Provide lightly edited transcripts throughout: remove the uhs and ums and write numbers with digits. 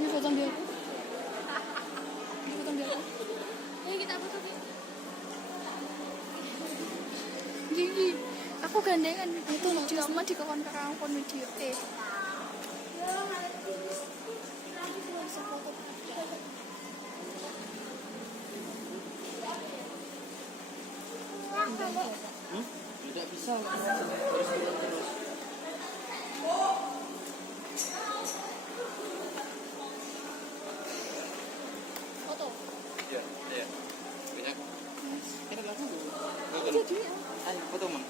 Ini foto dia. Ini foto dia. Ayo kita foto dia. Gigi, aku gandengan itu video sama di kawan kakak kon video. Tidak bisa terus terus. Foto. Iya, iya. Banyak. Ini lagu. Jadi, Ayo foto, Mang.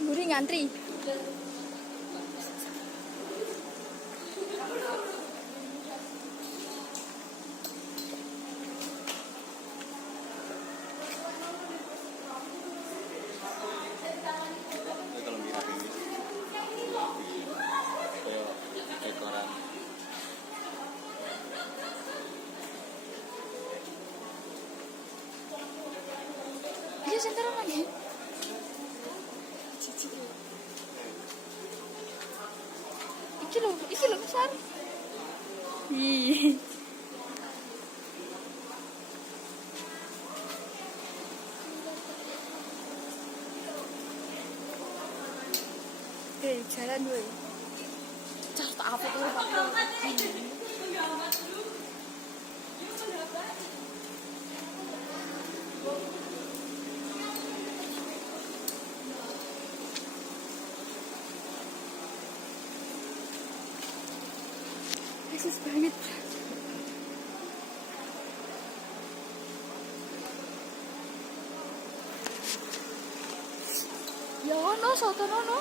Guri ngantri. Kalau lihat ini. Kayak ekoran. Bisa senteran lagi. Iki lo besar. Ih. Jalan gue. Cah tak apa tuh Pak. Eksis banget. Ya ono soto ono.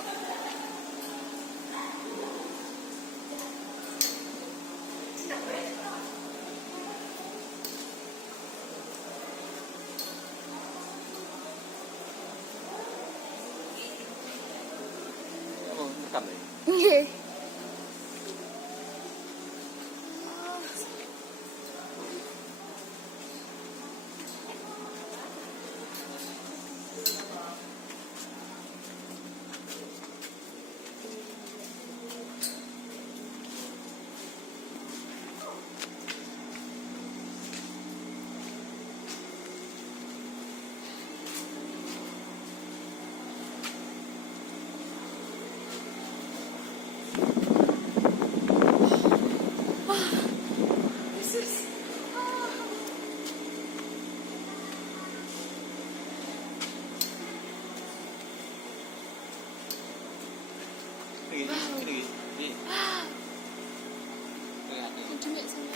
Oh, rekam ya? Nggih. Ini. Duit saya.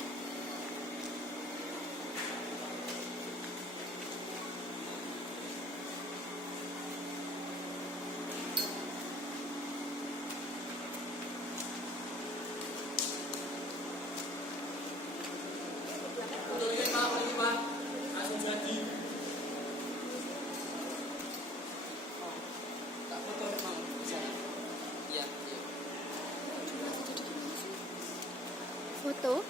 Foto.